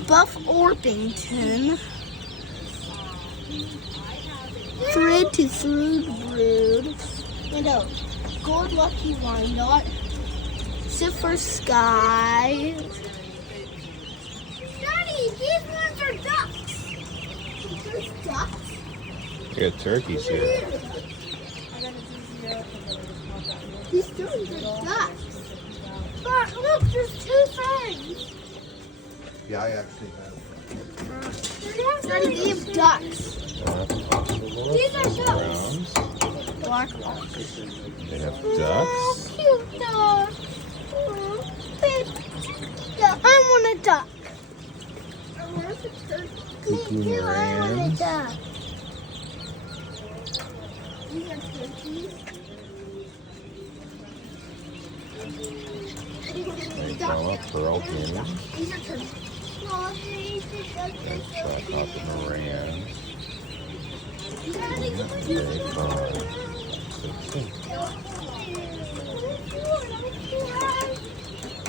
Buff Orpington. 3 to 3 brood. And a Gold Lucky Wyandotte. Zephyr Sky. Daddy, these ones are ducks. There's ducks? We got turkeys here. These ones are ducks. But look, there's 2 things. Yeah, I actually have. Daddy, they have ducks. These are ducks. Browns. Black ones. They have Oh, ducks. cute dog. Oh, baby. I want a duck. I want a turkey. Cuckoo Me too, I want a Morans. duck. These are turkeys. Mayflower, Pearl Guinea, These are turkeys. Oh, these are Tricop Morans, Daddy, Mayflower.